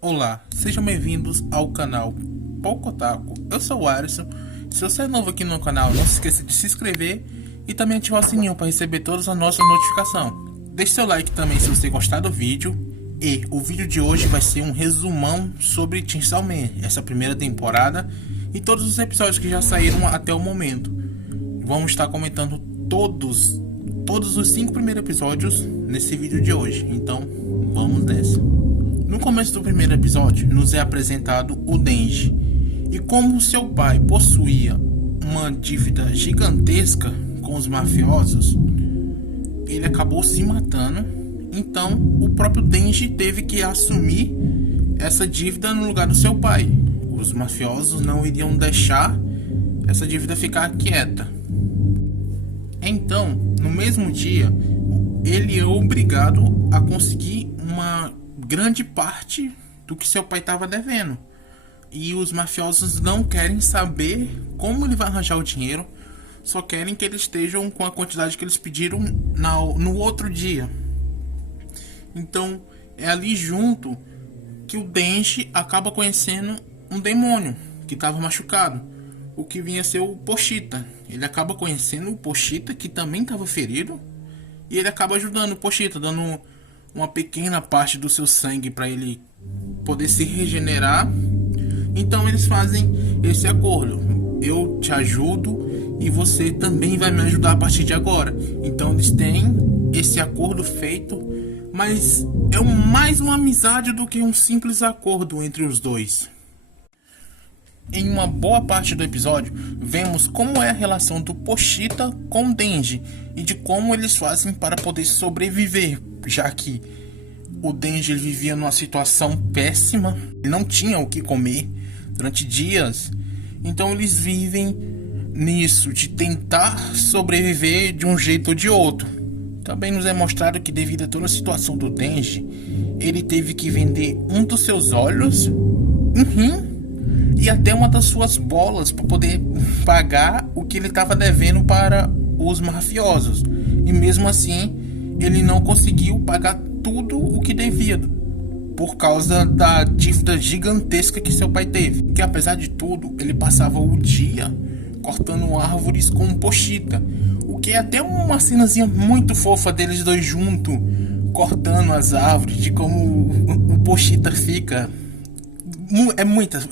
Olá, sejam bem-vindos ao canal Pouco Otaku. Eu sou o Alisson. Se você é novo aqui no canal, não se esqueça de se inscrever e também ativar o sininho para receber todas as nossas notificações. Deixe seu like também se você gostar do vídeo. E o vídeo de hoje vai ser um resumão sobre Chainsaw Man, essa primeira temporada e todos os episódios que já saíram até o momento. Vamos estar comentando todos os 5 primeiros episódios nesse vídeo de hoje. Então, vamos nessa. No começo do primeiro episódio, nos é apresentado o Denji. E como seu pai possuía uma dívida gigantesca com os mafiosos, ele acabou se matando. Então, o próprio Denji teve que assumir essa dívida no lugar do seu pai. Os mafiosos não iriam deixar essa dívida ficar quieta. Então, no mesmo dia, ele é obrigado a conseguir uma grande parte do que seu pai estava devendo. E os mafiosos não querem saber como ele vai arranjar o dinheiro, só querem que eles estejam com a quantidade que eles pediram no outro dia. Então é ali junto que o Denji acaba conhecendo um demônio que estava machucado, o que vinha ser o Pochita. Ele acaba conhecendo o Pochita, que também estava ferido, e ele acaba ajudando o Pochita, dando uma pequena parte do seu sangue para ele poder se regenerar. Então eles fazem esse acordo: eu te ajudo e você também vai me ajudar a partir de agora. Então eles têm esse acordo feito, mas é mais uma amizade do que um simples acordo entre os dois. Em uma boa parte do episódio, vemos como é a relação do Pochita com Denji e de como eles fazem para poder sobreviver, já que o Denji vivia numa situação péssima, não tinha o que comer durante dias. Então eles vivem nisso, de tentar sobreviver de um jeito ou de outro. Também nos é mostrado que, devido a toda a situação do Denji, ele teve que vender um dos seus olhos, um rim e até uma das suas bolas para poder pagar o que ele estava devendo para os mafiosos. E mesmo assim, ele não conseguiu pagar tudo o que devia, por causa da dívida gigantesca que seu pai teve. Que apesar de tudo, ele passava o dia cortando árvores com um Pochita, o que é até uma cenazinha muito fofa deles dois juntos, cortando as árvores, de como o Pochita fica. É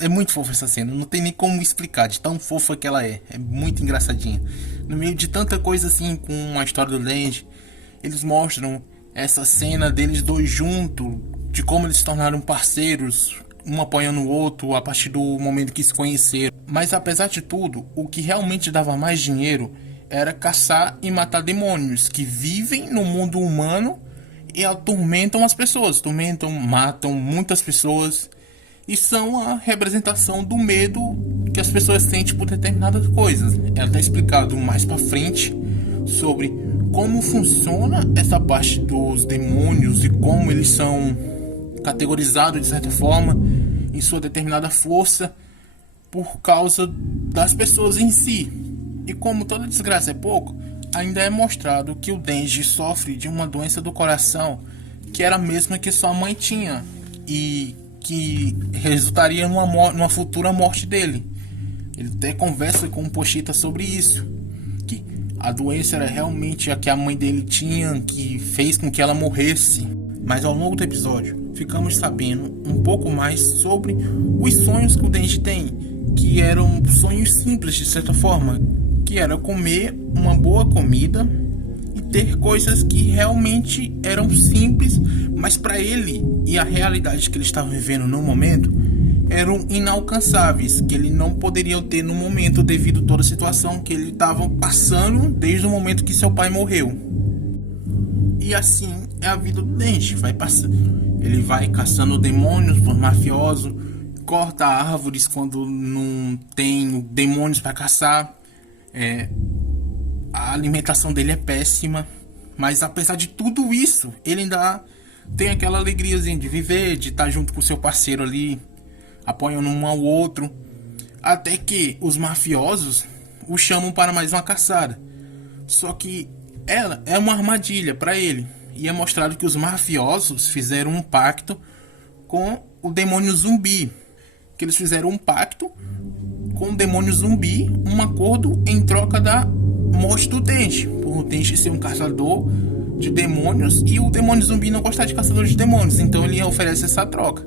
muito fofa essa cena, não tem nem como explicar de tão fofa que ela é. É muito engraçadinha. No meio de tanta coisa assim, com a história do Denji, eles mostram essa cena deles dois juntos, de como eles se tornaram parceiros, um apoiando o outro a partir do momento que se conheceram. Mas apesar de tudo, o que realmente dava mais dinheiro era caçar e matar demônios que vivem no mundo humano e atormentam as pessoas, matam muitas pessoas. E são a representação do medo que as pessoas sentem por determinadas coisas. Ela está explicado mais para frente sobre como funciona essa parte dos demônios e como eles são categorizados de certa forma em sua determinada força por causa das pessoas em si. E como toda desgraça é pouco, ainda é mostrado que o Denji sofre de uma doença do coração que era a mesma que sua mãe tinha e que resultaria numa futura morte dele. Ele até conversa com o Pochita sobre isso, que a doença era realmente a que a mãe dele tinha, que fez com que ela morresse. Mas ao longo do episódio, ficamos sabendo um pouco mais sobre os sonhos que o Denji tem, que eram sonhos simples de certa forma, que era comer uma boa comida e ter coisas que realmente eram simples, mas para ele e a realidade que ele estava vivendo no momento eram inalcançáveis, que ele não poderia ter no momento devido a toda a situação que ele estava passando desde o momento que seu pai morreu. E assim é a vida do Denji, ele vai caçando demônios por mafioso, corta árvores quando não tem demônios para caçar. A alimentação dele é péssima, mas apesar de tudo isso, ele ainda tem aquela alegriazinha de viver, de estar junto com seu parceiro ali, apoiando um ao outro, até que os mafiosos o chamam para mais uma caçada. Só que ela é uma armadilha para ele, e é mostrado que os mafiosos fizeram um pacto com o demônio zumbi, que eles fizeram um pacto com o demônio zumbi, um acordo em troca da morte do Denji, por o Denji ser um caçador de demônios e o demônio zumbi não gostar de caçadores de demônios, então ele oferece essa troca.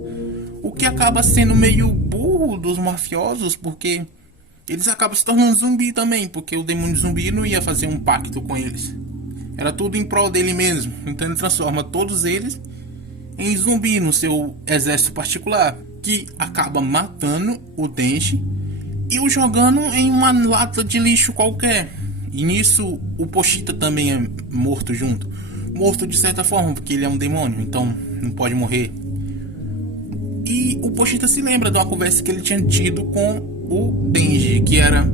O que acaba sendo meio burro dos mafiosos, porque eles acabam se tornando zumbi também, porque o demônio zumbi não ia fazer um pacto com eles. Era tudo em prol dele mesmo, então ele transforma todos eles em zumbi no seu exército particular, que acaba matando o Denji e o jogando em uma lata de lixo qualquer. E nisso o Pochita também é morto junto. Morto de certa forma, porque ele é um demônio, então não pode morrer. E o Pochita se lembra de uma conversa que ele tinha tido com o Denji, que era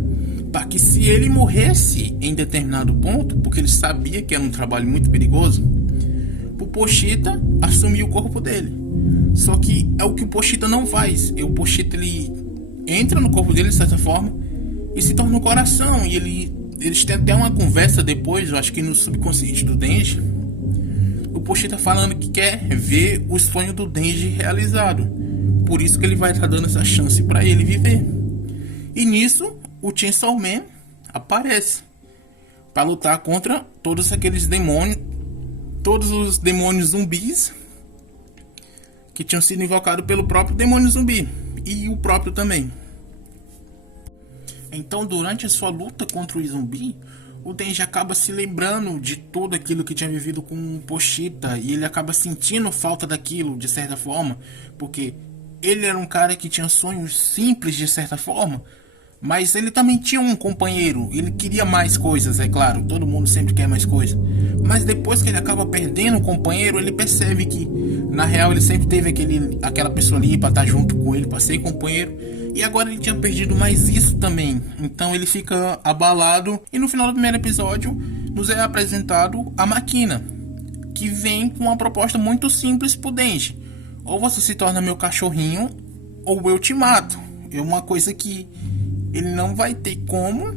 para que se ele morresse em determinado ponto, porque ele sabia que era um trabalho muito perigoso, o Pochita assumir o corpo dele. Só que é o que o Pochita não faz. O Pochita ele entra no corpo dele de certa forma e se torna o coração. E eles têm até uma conversa depois, eu acho que no subconsciente do Denji, o Pochita falando que quer ver o sonho do Denji realizado. Por isso que ele vai estar dando essa chance para ele viver. E nisso o Chainsaw Man aparece para lutar contra todos aqueles demônios, todos os demônios zumbis que tinham sido invocados pelo próprio demônio zumbi e o próprio também. Então, durante a sua luta contra o zumbi, o Denji acaba se lembrando de tudo aquilo que tinha vivido com o Pochita e ele acaba sentindo falta daquilo de certa forma, porque ele era um cara que tinha sonhos simples de certa forma, mas ele também tinha um companheiro, ele queria mais coisas, é claro, todo mundo sempre quer mais coisas. Mas depois que ele acaba perdendo o companheiro, ele percebe que, na real, ele sempre teve aquela pessoa ali para estar junto com ele, para ser companheiro. E agora ele tinha perdido mais isso também. Então ele fica abalado. E no final do primeiro episódio, nos é apresentado a Máquina, que vem com uma proposta muito simples pro Denji. Ou você se torna meu cachorrinho, ou eu te mato. É uma coisa que ele não vai ter como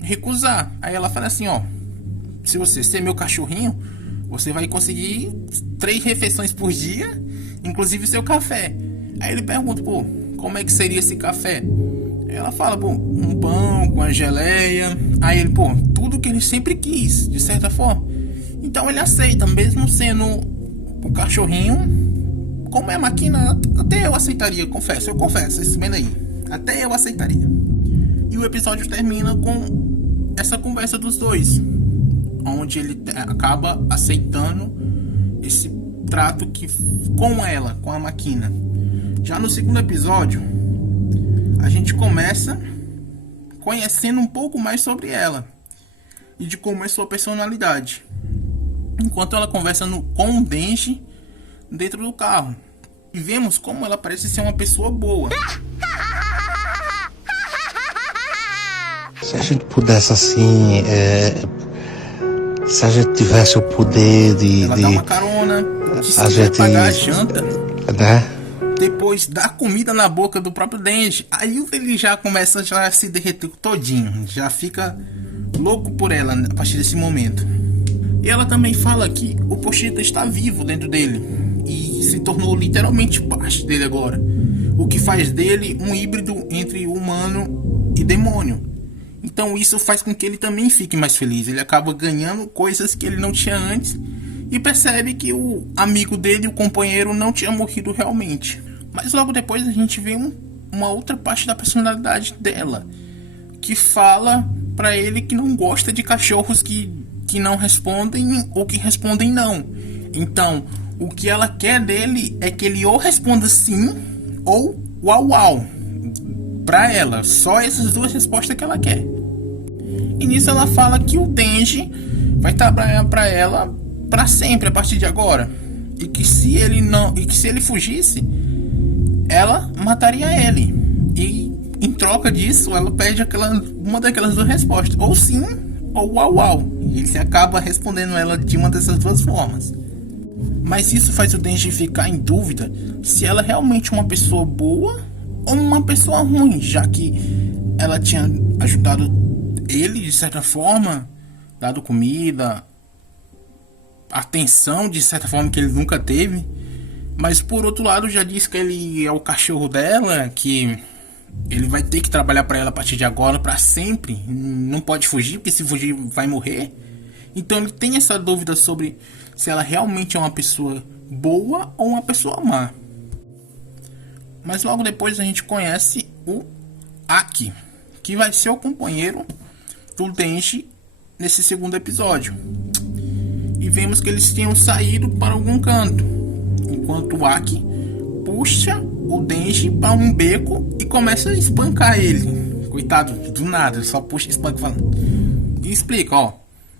recusar. Aí ela fala assim, ó, se você ser meu cachorrinho, você vai conseguir 3 refeições por dia, inclusive seu café. Aí ele pergunta, pô, como é que seria esse café? Ela fala, pô, um pão com a geleia. Aí ele, pô, tudo que ele sempre quis, de certa forma. Então ele aceita, mesmo sendo o cachorrinho. Como é a Máquina, até eu aceitaria, eu confesso, isso vendo aí. Até eu aceitaria. E o episódio termina com essa conversa dos dois, onde ele acaba aceitando esse trato com ela, com a Máquina. Já no segundo episódio, a gente começa conhecendo um pouco mais sobre ela e de como é sua personalidade, enquanto ela conversa com o Denji dentro do carro. E vemos como ela parece ser uma pessoa boa. Se a gente pudesse assim, se a gente tivesse o poder ela dá uma carona, a gente pagar a janta, né? Depois dá comida na boca do próprio Denji. Aí ele já começa a se derreter todinho, já fica louco por ela a partir desse momento. E ela também fala que o Pochita está vivo dentro dele e se tornou literalmente parte dele agora, o que faz dele um híbrido entre humano e demônio. Então isso faz com que ele também fique mais feliz. Ele acaba ganhando coisas que ele não tinha antes e percebe que o amigo dele, o companheiro, não tinha morrido realmente. Mas logo depois a gente vê uma outra parte da personalidade dela, que fala pra ele que não gosta de cachorros que não respondem ou que respondem não. Então o que ela quer dele é que ele ou responda sim ou uau uau pra ela. Só essas duas respostas que ela quer. E nisso ela fala que o Denji vai trabalhar pra ela pra sempre a partir de agora. E que se ele fugisse, ela mataria ele. E em troca disso, ela pede uma daquelas duas respostas, ou sim ou uau uau. E ele acaba respondendo ela de uma dessas duas formas. Mas isso faz o Denji ficar em dúvida se ela é realmente uma pessoa boa ou uma pessoa ruim, já que ela tinha ajudado ele de certa forma, dado comida, atenção de certa forma que ele nunca teve, Mas por outro lado já diz que ele é o cachorro dela, que ele vai ter que trabalhar para ela a partir de agora para sempre, não pode fugir, porque se fugir vai morrer. Então ele tem essa dúvida sobre se ela realmente é uma pessoa boa ou uma pessoa má. Mas logo depois a gente conhece o Aki, que vai ser o companheiro do Denji nesse segundo episódio. E vemos que eles tinham saído para algum canto, enquanto o Aki puxa o Denji para um beco e começa a espancar ele. Coitado, do nada, ele só puxa e espanca falando. E explica, ó,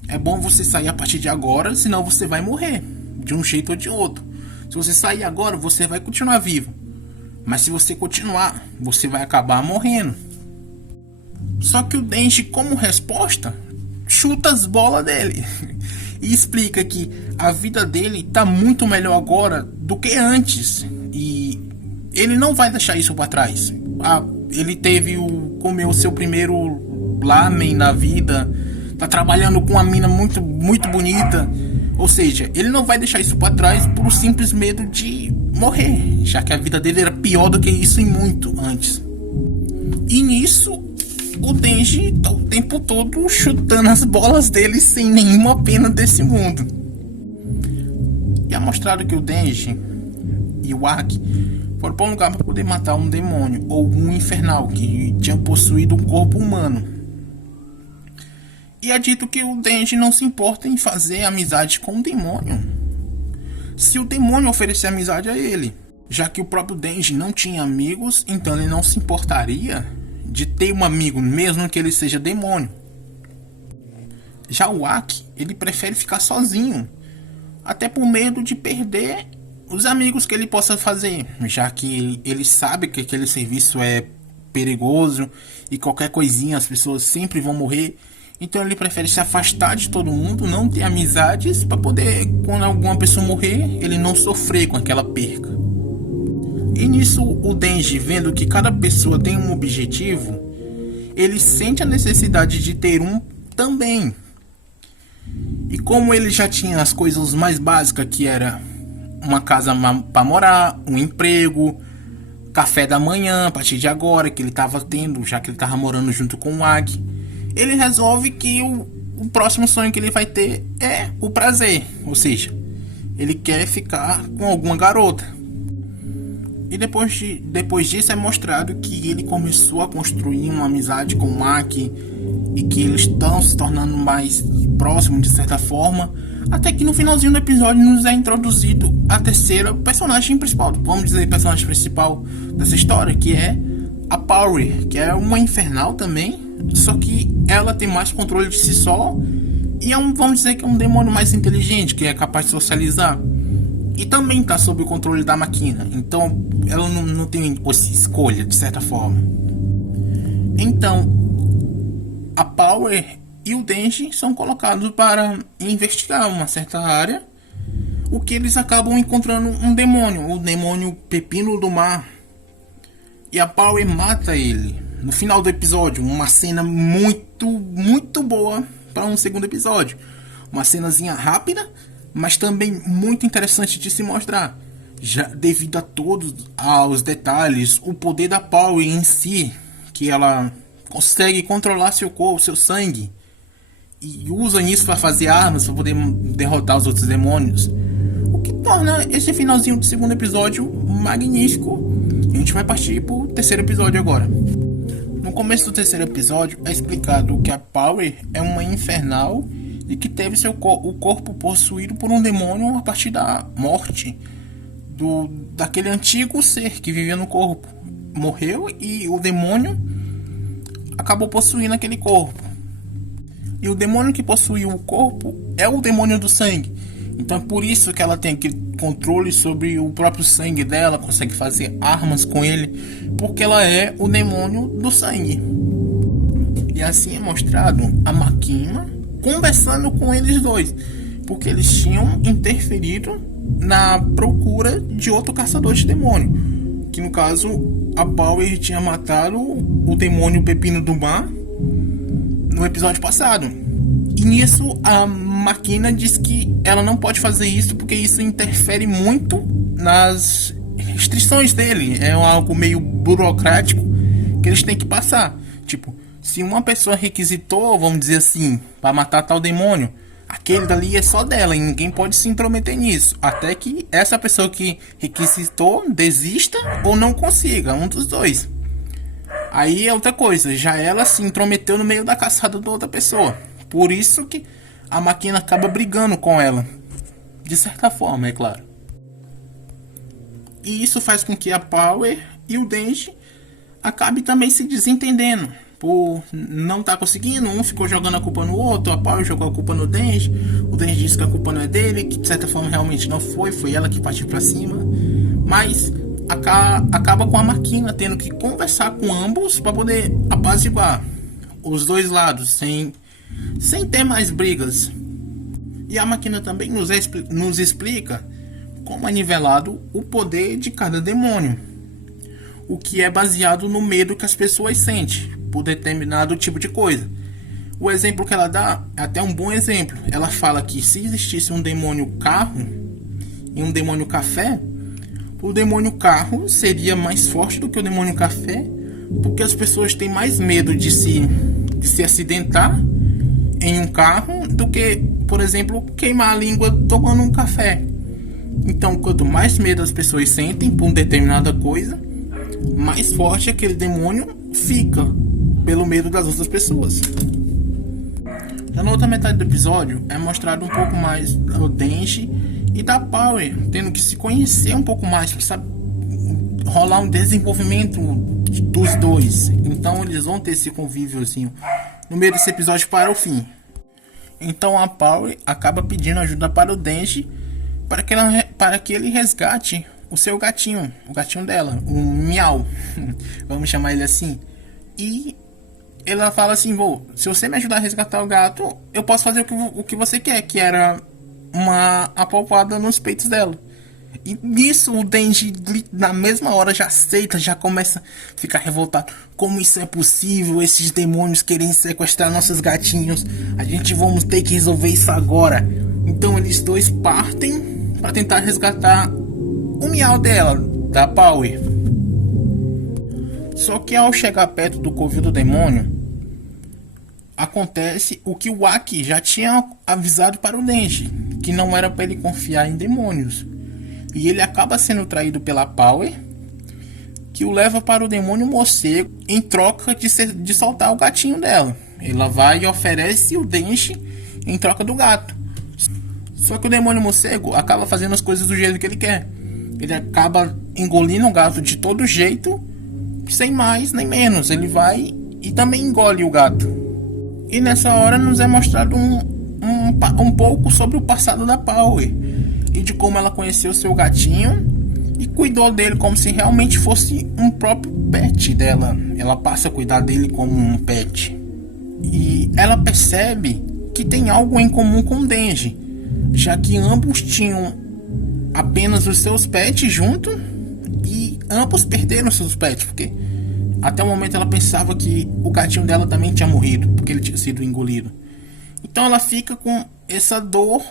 é bom você sair a partir de agora, senão você vai morrer, de um jeito ou de outro. Se você sair agora, você vai continuar vivo. Mas se você continuar, você vai acabar morrendo. Só que o Denji, como resposta, chuta as bolas dele. E explica que a vida dele tá muito melhor agora do que antes. E ele não vai deixar isso para trás. Ele comeu o seu primeiro lamen na vida. Tá trabalhando com uma mina muito, muito bonita. Ou seja, ele não vai deixar isso para trás por simples medo de morrer, já que a vida dele era pior do que isso e muito antes. E nisso, o Denji tá o tempo todo chutando as bolas dele sem nenhuma pena desse mundo. E é mostrado que o Denji e o Aki foram para um lugar para poder matar um demônio ou um infernal que tinha possuído um corpo humano. E é dito que o Denji não se importa em fazer amizade com o demônio, se o demônio oferecer amizade a ele. Já que o próprio Denji não tinha amigos, então ele não se importaria de ter um amigo, mesmo que ele seja demônio. Já o Aki, ele prefere ficar sozinho, até por medo de perder os amigos que ele possa fazer, já que ele sabe que aquele serviço é perigoso e qualquer coisinha as pessoas sempre vão morrer. Então ele prefere se afastar de todo mundo, não ter amizades, para poder, quando alguma pessoa morrer, ele não sofrer com aquela perca. E nisso o Denji, vendo que cada pessoa tem um objetivo, ele sente a necessidade de ter um também. E como ele já tinha as coisas mais básicas, que era uma casa para morar, um emprego, café da manhã a partir de agora, que ele estava tendo, já que ele estava morando junto com o Aki, ele resolve que o próximo sonho que ele vai ter é o prazer. Ou seja, ele quer ficar com alguma garota. E depois disso é mostrado que ele começou a construir uma amizade com o Maki e que eles estão se tornando mais próximos de certa forma, até que no finalzinho do episódio nos é introduzido a terceira personagem principal, vamos dizer, personagem principal dessa história, que é a Power, que é uma infernal também, só que ela tem mais controle de si só e vamos dizer que é um demônio mais inteligente, que é capaz de socializar. E também está sob o controle da máquina. Então ela não tem escolha, de certa forma. Então a Power e o Denji são colocados para investigar uma certa área. O que eles acabam encontrando um demônio, o demônio Pepino do Mar. E a Power mata ele no final do episódio. Uma cena muito, muito boa para um segundo episódio. Uma cenazinha rápida, mas também muito interessante de se mostrar, já devido a todos aos detalhes, o poder da Power em si, que ela consegue controlar seu corpo, seu sangue, e usa isso para fazer armas, para poder derrotar os outros demônios, o que torna esse finalzinho do segundo episódio magnífico. A gente vai partir para o terceiro episódio agora. No começo do terceiro episódio é explicado que a Power é uma infernal e que teve o corpo possuído por um demônio a partir da morte daquele antigo ser que vivia no corpo. Morreu e o demônio acabou possuindo aquele corpo. E o demônio que possuiu o corpo é o demônio do sangue. Então é por isso que ela tem aquele controle sobre o próprio sangue dela, consegue fazer armas com ele, porque ela é o demônio do sangue. E assim é mostrado a Makima conversando com eles dois, porque eles tinham interferido na procura de outro caçador de demônio, que no caso a Power tinha matado o demônio Pepino do Mar no episódio passado. E nisso a Makina diz que ela não pode fazer isso porque isso interfere muito nas restrições dele. É algo meio burocrático que eles têm que passar. Tipo, se uma pessoa requisitou, vamos dizer assim, para matar tal demônio, aquele dali é só dela e ninguém pode se intrometer nisso. Até que essa pessoa que requisitou desista ou não consiga, um dos dois. Aí é outra coisa, já ela se intrometeu no meio da caçada da outra pessoa. Por isso que a máquina acaba brigando com ela. De certa forma, é claro. E isso faz com que a Power e o Denji acabem também se desentendendo. Por não estar conseguindo, um ficou jogando a culpa no outro, a Power jogou a culpa no Denji. O Denji disse que a culpa não é dele, que de certa forma realmente não foi ela que partiu pra cima. Mas acaba com a máquina tendo que conversar com ambos para poder apaziguar os dois lados, sem ter mais brigas. E a máquina também nos explica como é nivelado o poder de cada demônio, o que é baseado no medo que as pessoas sentem por determinado tipo de coisa. O exemplo que ela dá é até um bom exemplo. Ela fala que se existisse um demônio carro e um demônio café, o demônio carro seria mais forte do que o demônio café, porque as pessoas têm mais medo de se acidentar em um carro do que, por exemplo, queimar a língua tomando um café. Então, quanto mais medo as pessoas sentem por determinada coisa, mais forte aquele demônio fica pelo medo das outras pessoas. Já na outra metade do episódio é mostrado um pouco mais do Denji e da Power tendo que se conhecer um pouco mais, para rolar um desenvolvimento dos dois. Então eles vão ter esse convíviozinho no meio desse episódio para o fim. Então a Power acaba pedindo ajuda para o Denji para que ele resgate o seu gatinho, o gatinho dela, o Miau, vamos chamar ele assim. E ela fala assim: se você me ajudar a resgatar o gato, eu posso fazer o que você quer, que era uma apalpada nos peitos dela. E nisso o Denji na mesma hora já aceita, já começa a ficar revoltado. Como isso é possível? Esses demônios querem sequestrar nossos gatinhos. A gente vamos ter que resolver isso agora. Então eles dois partem para tentar resgatar o Miau dela, da Power. Só que ao chegar perto do covil do demônio, acontece o que o Aki já tinha avisado para o Denji, que não era para ele confiar em demônios. E ele acaba sendo traído pela Power, que o leva para o demônio morcego em troca de soltar o gatinho dela. Ela vai e oferece o Denji em troca do gato. Só que o demônio morcego acaba fazendo as coisas do jeito que ele quer. Ele acaba engolindo o gato de todo jeito, sem mais nem menos. Ele vai e também engole o gato. E nessa hora nos é mostrado um pouco sobre o passado da Power e de como ela conheceu seu gatinho e cuidou dele como se realmente fosse um próprio pet dela. Ela passa a cuidar dele como um pet. E ela percebe que tem algo em comum com o Denji, já que ambos tinham apenas os seus pets junto e ambos perderam seus pets, porque até o momento ela pensava que o gatinho dela também tinha morrido, porque ele tinha sido engolido. Então ela fica com essa dor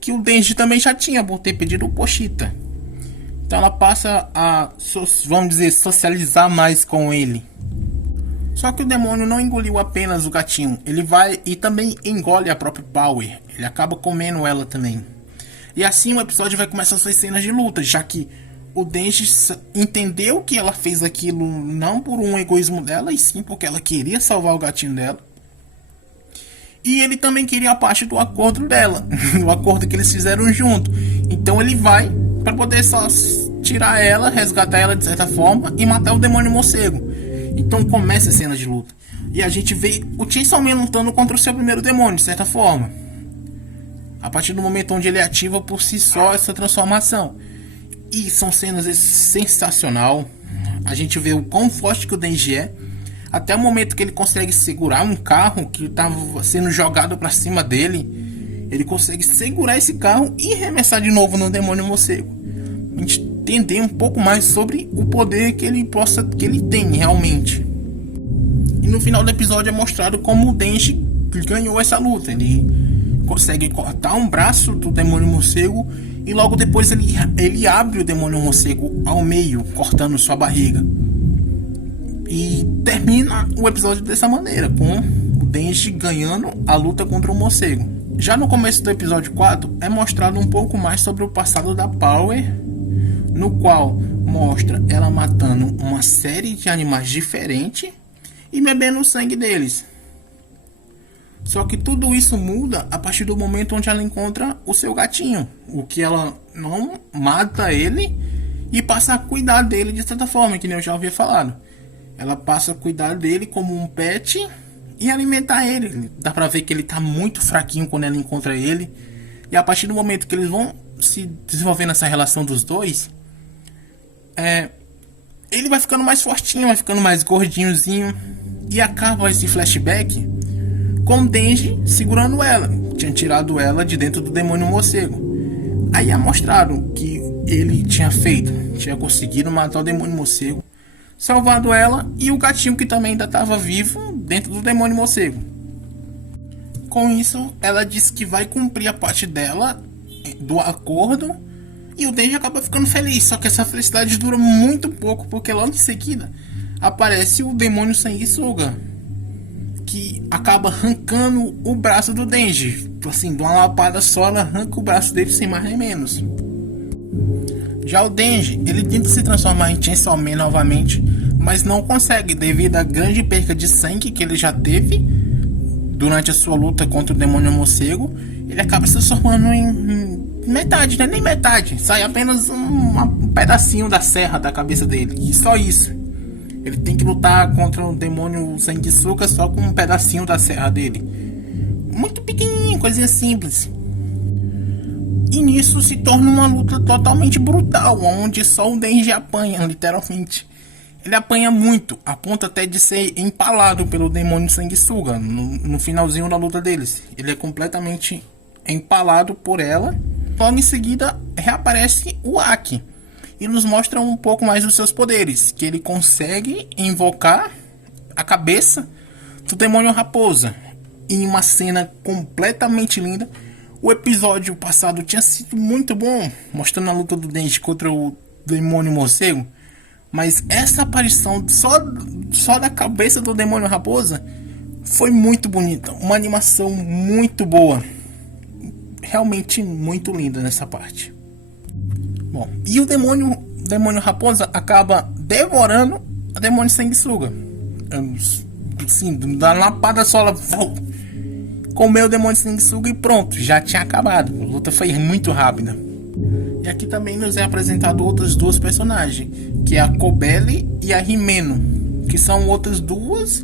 que o Denji também já tinha por ter pedido o Pochita. Então ela passa a, vamos dizer, socializar mais com ele. Só que o demônio não engoliu apenas o gatinho, ele vai e também engole a própria Power. Ele acaba comendo ela também. E assim o episódio vai começar suas cenas de luta, já que o Denji entendeu que ela fez aquilo não por um egoísmo dela, e sim porque ela queria salvar o gatinho dela. E ele também queria a parte do acordo dela, o acordo que eles fizeram junto. Então ele vai para poder só tirar ela, resgatar ela de certa forma e matar o demônio morcego. Então começa a cena de luta. E a gente vê o Chainsaw Man lutando contra o seu primeiro demônio, de certa forma. A partir do momento onde ele ativa por si só essa transformação. E são cenas sensacional. A gente vê o quão forte que o Denji é. Até o momento que ele consegue segurar um carro que estava sendo jogado para cima dele. Ele consegue segurar esse carro e arremessar de novo no demônio morcego. A gente entender um pouco mais sobre o poder que ele tem realmente. E no final do episódio é mostrado como o Denji ganhou essa luta. Ele consegue cortar um braço do demônio morcego E logo depois ele abre o demônio morcego ao meio, cortando sua barriga. E termina o episódio dessa maneira, com o Denji ganhando a luta contra o morcego. Já no começo do episódio 4 é mostrado um pouco mais sobre o passado da Power, no qual mostra ela matando uma série de animais diferentes e bebendo o sangue deles. Só que tudo isso muda a partir do momento onde ela encontra o seu gatinho, o que ela não mata ele e passa a cuidar dele de certa forma, que nem eu já havia falado. Ela passa a cuidar dele como um pet e alimentar ele. Dá pra ver que ele tá muito fraquinho quando ela encontra ele. E a partir do momento que eles vão se desenvolvendo essa relação dos dois, ele vai ficando mais fortinho, vai ficando mais gordinhozinho. E acaba esse flashback com o Denji segurando ela. Tinha tirado ela de dentro do demônio morcego. Aí mostraram que ele tinha conseguido matar o demônio morcego, salvado ela e o gatinho que também ainda estava vivo dentro do demônio morcego. Com isso, ela disse que vai cumprir a parte dela do acordo e o Denji acaba ficando feliz. Só que essa felicidade dura muito pouco, porque logo em seguida aparece o demônio sanguessuga, que acaba arrancando o braço do Denji. Assim, de uma lapada só, ela arranca o braço dele sem mais nem menos. Já o Denji, ele tenta se transformar em Chainsaw Man novamente, mas não consegue devido à grande perca de sangue que ele já teve durante a sua luta contra o demônio morcego. Ele acaba se transformando em metade, né? Nem metade, sai apenas um pedacinho da serra da cabeça dele, e só isso. Ele tem que lutar contra o demônio sanguessuga só com um pedacinho da serra dele, muito pequenininho, coisinha simples. E nisso se torna uma luta totalmente brutal, onde só o Denji apanha, literalmente. Ele apanha muito, a ponto até de ser empalado pelo demônio sanguessuga no finalzinho da luta deles. Ele é completamente empalado por ela. Logo em seguida reaparece o Aki e nos mostra um pouco mais dos seus poderes, que ele consegue invocar a cabeça do demônio raposa em uma cena completamente linda. O episódio passado tinha sido muito bom, mostrando a luta do Denji contra o demônio morcego, mas essa aparição só da cabeça do demônio raposa foi muito bonita, uma animação muito boa, realmente muito linda nessa parte. Bom, e o demônio raposa acaba devorando a demônio sanguessuga. Assim, dá uma lapada só, ela comeu o demônio sanguessuga e pronto, já tinha acabado. A luta foi muito rápida. E aqui também nos é apresentado outras duas personagens, que é a Kobeli e a Himeno, que são outras duas,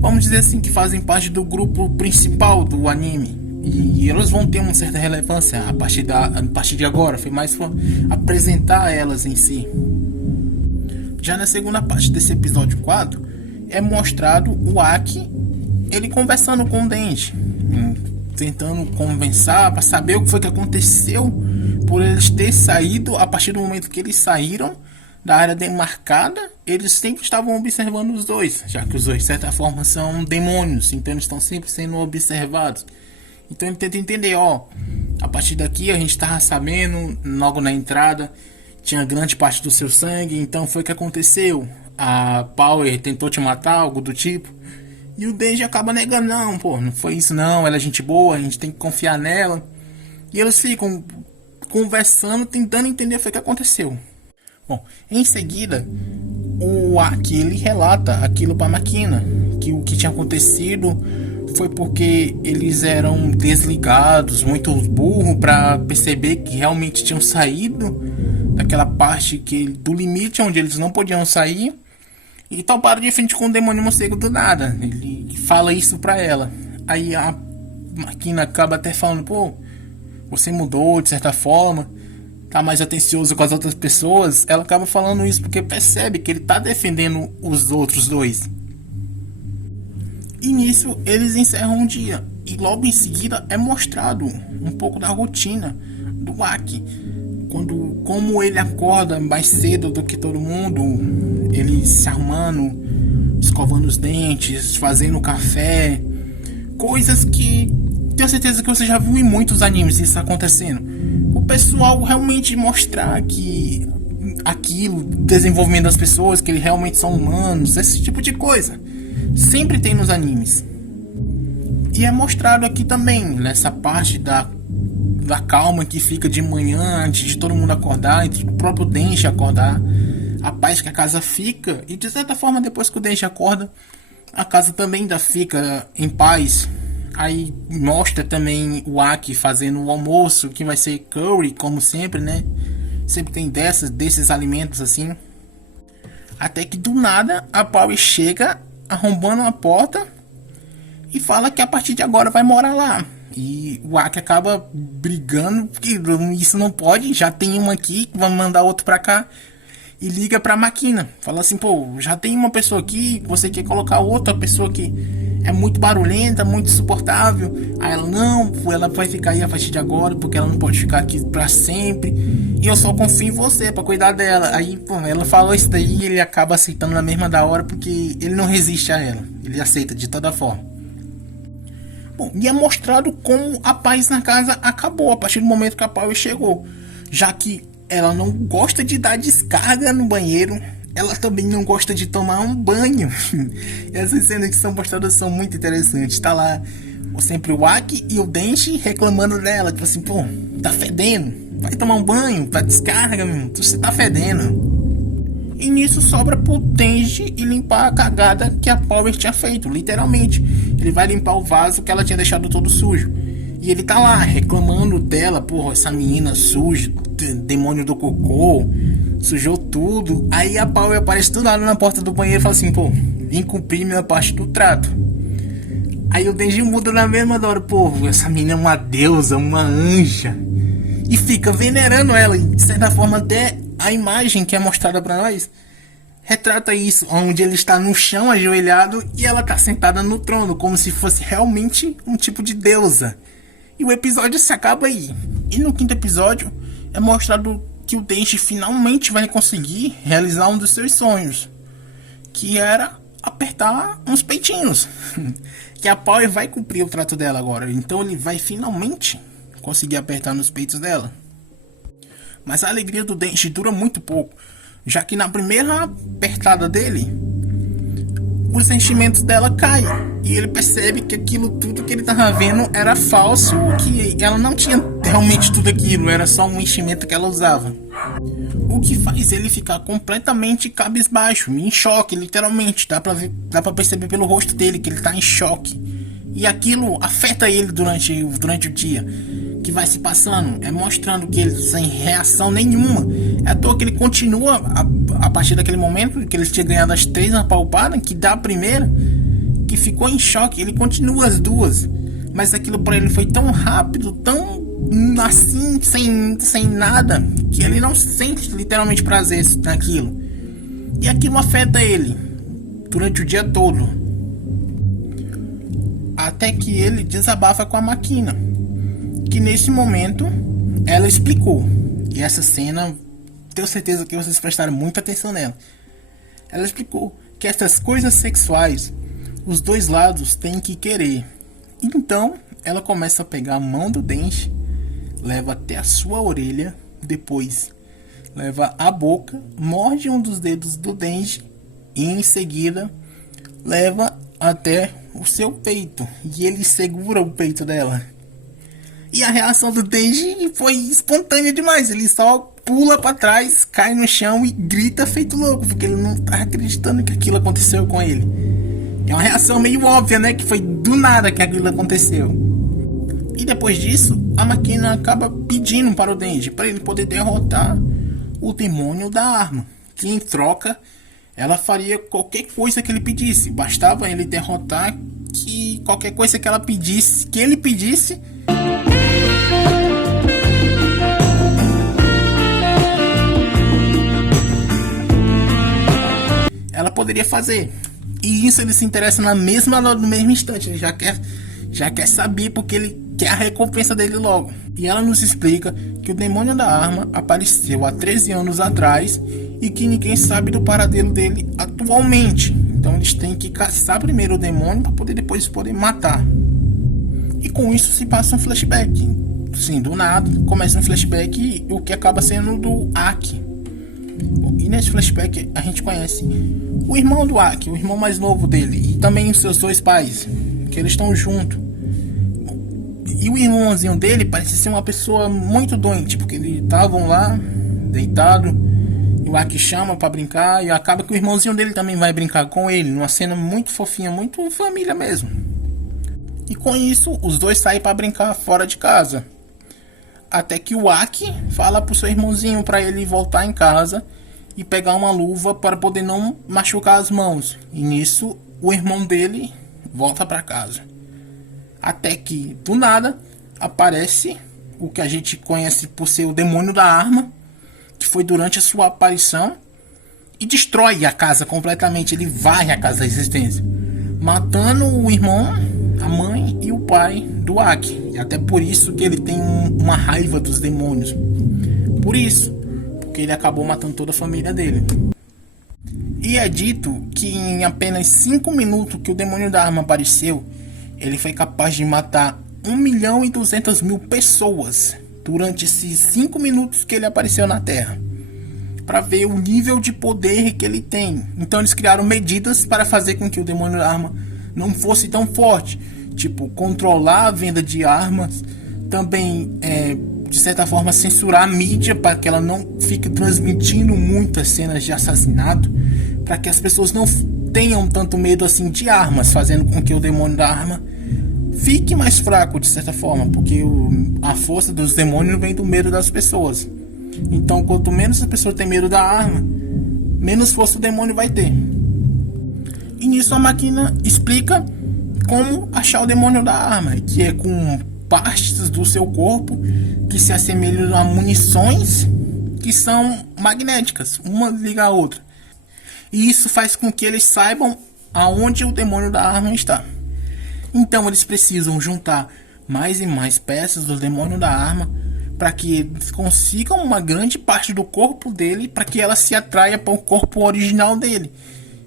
vamos dizer assim, que fazem parte do grupo principal do anime. E elas vão ter uma certa relevância a partir de agora. Foi mais para apresentar elas em si. Já na segunda parte desse episódio 4 é mostrado o Aki, ele conversando com o Denji, tentando conversar para saber o que foi que aconteceu por eles ter saído. A partir do momento que eles saíram da área demarcada, eles sempre estavam observando os dois, já que os dois de certa forma são demônios, então eles estão sempre sendo observados. Então ele tenta entender, a partir daqui a gente estava sabendo, logo na entrada tinha grande parte do seu sangue, então foi o que aconteceu. A Power tentou te matar, algo do tipo. E o Denji acaba negando, não foi isso não, ela é gente boa, a gente tem que confiar nela. E eles ficam conversando, tentando entender o que aconteceu. Bom, em seguida, o Aki, ele relata aquilo para a Makina, que o que tinha acontecido foi porque eles eram desligados, muito burros para perceber que realmente tinham saído daquela parte do limite onde eles não podiam sair, e toparam de frente com o demônio morcego do nada. Ele fala isso pra ela. Aí a Makina acaba até falando, você mudou de certa forma, tá mais atencioso com as outras pessoas. Ela acaba falando isso porque percebe que ele tá defendendo os outros dois. E nisso eles encerram um dia, e logo em seguida é mostrado um pouco da rotina do Aki, como ele acorda mais cedo do que todo mundo, ele se arrumando, escovando os dentes, fazendo café, coisas que tenho certeza que você já viu em muitos animes isso acontecendo. O pessoal realmente mostrar que aquilo, desenvolvimento das pessoas, que eles realmente são humanos, esse tipo de coisa. Sempre tem nos animes. E é mostrado aqui também, nessa parte da calma que fica de manhã, antes de todo mundo acordar, antes do próprio Denji acordar, a paz que a casa fica, e de certa forma depois que o Denji acorda, a casa também ainda fica em paz. Aí mostra também o Aki fazendo o almoço, que vai ser curry, como sempre, né? Sempre tem desses alimentos assim. Até que do nada a Power chega arrombando a porta e fala que a partir de agora vai morar lá. E o Aki acaba brigando, porque isso não pode, já tem uma aqui, vamos mandar outro pra cá. E liga pra máquina, fala assim, pô, já tem uma pessoa aqui, você quer colocar outra pessoa que é muito barulhenta, muito insuportável. Aí ela, não, ela vai ficar aí a partir de agora, porque ela não pode ficar aqui pra sempre, e eu só confio em você pra cuidar dela. Aí, pô, ela falou isso daí e ele acaba aceitando na mesma da hora, porque ele não resiste a ela, ele aceita de toda forma. Bom, e é mostrado como a paz na casa acabou a partir do momento que a Power chegou, já que ela não gosta de dar descarga no banheiro, ela também não gosta de tomar um banho. E essas cenas que são mostradas são muito interessantes. Tá lá sempre o Aki e o Denji reclamando dela, tipo assim, pô, tá fedendo, vai tomar um banho, tá descarga, meu, você tá fedendo. E nisso sobra pro Denji e limpar a cagada que a Power tinha feito, literalmente. Ele vai limpar o vaso que ela tinha deixado todo sujo. E ele tá lá reclamando dela, porra, essa menina suja, demônio do cocô, sujou tudo. Aí a Power aparece do lado na porta do banheiro e fala assim, pô, vim cumprir minha parte do trato. Aí o Denji muda na mesma hora, pô, essa menina é uma deusa, uma anja. E fica venerando ela, e de certa forma até a imagem que é mostrada pra nós retrata isso, onde ele está no chão ajoelhado e ela tá sentada no trono, como se fosse realmente um tipo de deusa. E o episódio se acaba aí. E no quinto episódio é mostrado que o Denji finalmente vai conseguir realizar um dos seus sonhos, que era apertar uns peitinhos. Que a Power vai cumprir o trato dela agora. Então ele vai finalmente conseguir apertar nos peitos dela. Mas a alegria do Denji dura muito pouco, já que na primeira apertada dele, os sentimentos dela caem. E ele percebe que aquilo tudo que ele tava vendo era falso, que ela não tinha realmente tudo aquilo, era só um enchimento que ela usava. O que faz ele ficar completamente cabisbaixo, em choque, literalmente. Dá pra perceber pelo rosto dele que ele tá em choque. E aquilo afeta ele durante o dia que vai se passando, é mostrando que ele sem reação nenhuma. É à toa que ele continua a partir daquele momento que ele tinha ganhado as 3 na palpada, que dá a primeira, que ficou em choque, ele continua as 2, mas aquilo para ele foi tão rápido, tão assim, sem nada, que ele não sente literalmente prazer naquilo. E aquilo afeta ele durante o dia todo, até que ele desabafa com a máquina, que nesse momento ela explicou. E essa cena, tenho certeza que vocês prestaram muita atenção nela. Ela explicou que essas coisas sexuais, os dois lados têm que querer. Então ela começa a pegar a mão do Denji, leva até a sua orelha, depois leva a boca, morde um dos dedos do Denji e em seguida leva até o seu peito, e ele segura o peito dela. E a reação do Denji foi espontânea demais. Ele só pula pra trás, cai no chão e grita feito louco, porque ele não tá acreditando que aquilo aconteceu com ele. É uma reação meio óbvia, né? Que foi do nada que aquilo aconteceu. E depois disso, a máquina acaba pedindo para o Denji, para ele poder derrotar o demônio da arma, que em troca ela faria qualquer coisa que ele pedisse. Bastava ele derrotar, que qualquer coisa que ela pedisse, que ele pedisse, ela poderia fazer. E isso ele se interessa no mesmo instante. Ele já quer saber, porque ele quer a recompensa dele logo. E ela nos explica que o demônio da arma apareceu há 13 anos atrás e que ninguém sabe do paradeiro dele atualmente. Então eles têm que caçar primeiro o demônio para depois poder matar. E com isso se passa um flashback sim, do nada, começa um flashback, o que acaba sendo do Aki. E nesse flashback a gente conhece o irmão do Aki, o irmão mais novo dele, e também os seus dois pais, que eles estão juntos. E o irmãozinho dele parece ser uma pessoa muito doente, porque eles estavam lá, deitado, e o Aki chama pra brincar, e acaba que o irmãozinho dele também vai brincar com ele, numa cena muito fofinha, muito família mesmo. E com isso, os dois saem pra brincar fora de casa. Até que o Aki fala pro seu irmãozinho pra ele voltar em casa e pegar uma luva para poder não machucar as mãos. E nisso, o irmão dele volta pra casa. Até que, do nada, aparece o que a gente conhece por ser o demônio da arma, que foi durante a sua aparição, e destrói a casa completamente. Ele varre a casa da existência, matando o irmão, a mãe e o pai do Aki. E até por isso que ele tem uma raiva dos demônios. Por isso, porque ele acabou matando toda a família dele. E é dito que em apenas 5 minutos que o demônio da arma apareceu, ele foi capaz de matar 1.200.000 pessoas durante esses 5 minutos que ele apareceu na Terra. Para ver o nível de poder que ele tem. Então eles criaram medidas para fazer com que o demônio da arma não fosse tão forte. Tipo, controlar a venda de armas. Também, de certa forma, censurar a mídia para que ela não fique transmitindo muitas cenas de assassinato. Para que as pessoas não tenham tanto medo assim de armas, fazendo com que o demônio da arma fique mais fraco de certa forma, porque a força dos demônios vem do medo das pessoas. Então, quanto menos a pessoa tem medo da arma, menos força o demônio vai ter. E nisso a máquina explica como achar o demônio da arma, que é com partes do seu corpo que se assemelham a munições que são magnéticas, uma liga a outra. E isso faz com que eles saibam aonde o demônio da arma está. Então eles precisam juntar mais e mais peças do demônio da arma para que eles consigam uma grande parte do corpo dele, para que ela se atraia para o corpo original dele.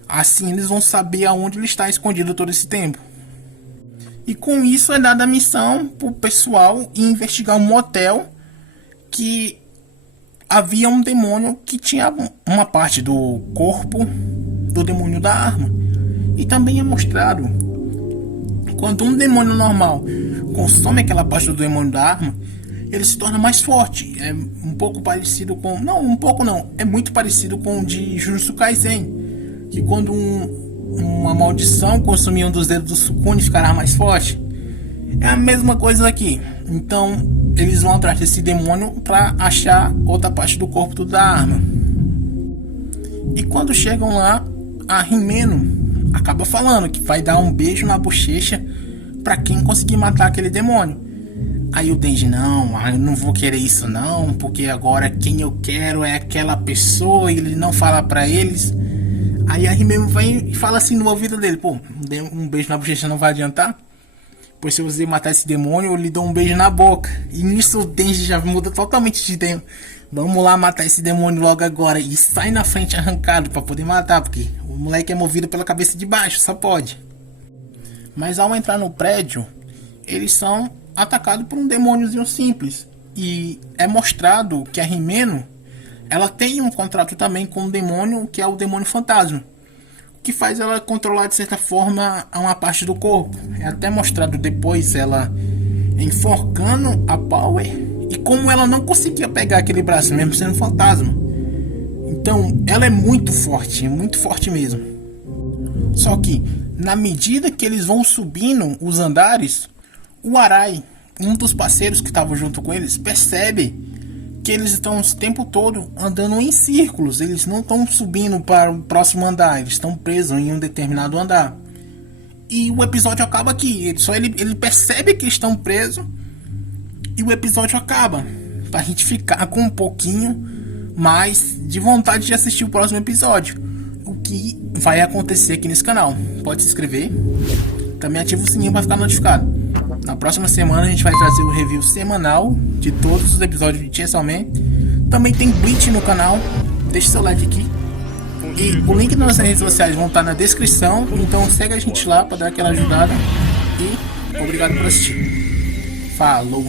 Assim eles vão saber aonde ele está escondido todo esse tempo. E com isso é dada a missão para o pessoal ir investigar um motel que havia um demônio que tinha uma parte do corpo do demônio da arma. E também é mostrado, quando um demônio normal consome aquela parte do demônio da arma, ele se torna mais forte. É um pouco parecido com... Não, um pouco não. É muito parecido com o de Jujutsu Kaisen, que quando uma maldição consumia um dos dedos do Sukune, ficará mais forte. É a mesma coisa aqui. Então eles vão atrás desse demônio para achar outra parte do corpo da arma. E quando chegam lá, a Himeno acaba falando que vai dar um beijo na bochecha para quem conseguir matar aquele demônio. Aí o Denji, não, eu não vou querer isso não, porque agora quem eu quero é aquela pessoa, e ele não fala pra eles. Aí a Himeno vem e fala assim no ouvido dele, pô, um beijo na bochecha não vai adiantar? Pois se você matar esse demônio, eu lhe dou um beijo na boca. E nisso o Denji já muda totalmente de ideia. Vamos lá matar esse demônio logo agora. E sai na frente arrancado pra poder matar, porque o moleque é movido pela cabeça de baixo, só pode. Mas ao entrar no prédio, eles são atacados por um demôniozinho simples. E é mostrado que a Himeno, ela tem um contrato também com um demônio, que é o demônio fantasma, que faz ela controlar de certa forma uma parte do corpo. É até mostrado depois ela enforcando a Power, e como ela não conseguia pegar aquele braço mesmo sendo fantasma. Então ela é muito forte mesmo. Só que na medida que eles vão subindo os andares, o Arai, um dos parceiros que estava junto com eles, percebe que eles estão o tempo todo andando em círculos. Eles não estão subindo para o próximo andar, eles estão presos em um determinado andar. E o episódio acaba aqui. Ele percebe que estão presos e o episódio acaba, para a gente ficar com um pouquinho mais de vontade de assistir o próximo episódio, o que vai acontecer aqui nesse canal. Pode se inscrever, também ativa o sininho para ficar notificado. Na próxima semana a gente vai trazer o review semanal de todos os episódios de Chainsaw Man. Também tem Bleach no canal, deixa seu like aqui. E o link das nossas redes sociais vão estar na descrição, então segue a gente lá para dar aquela ajudada. E obrigado por assistir. Falou!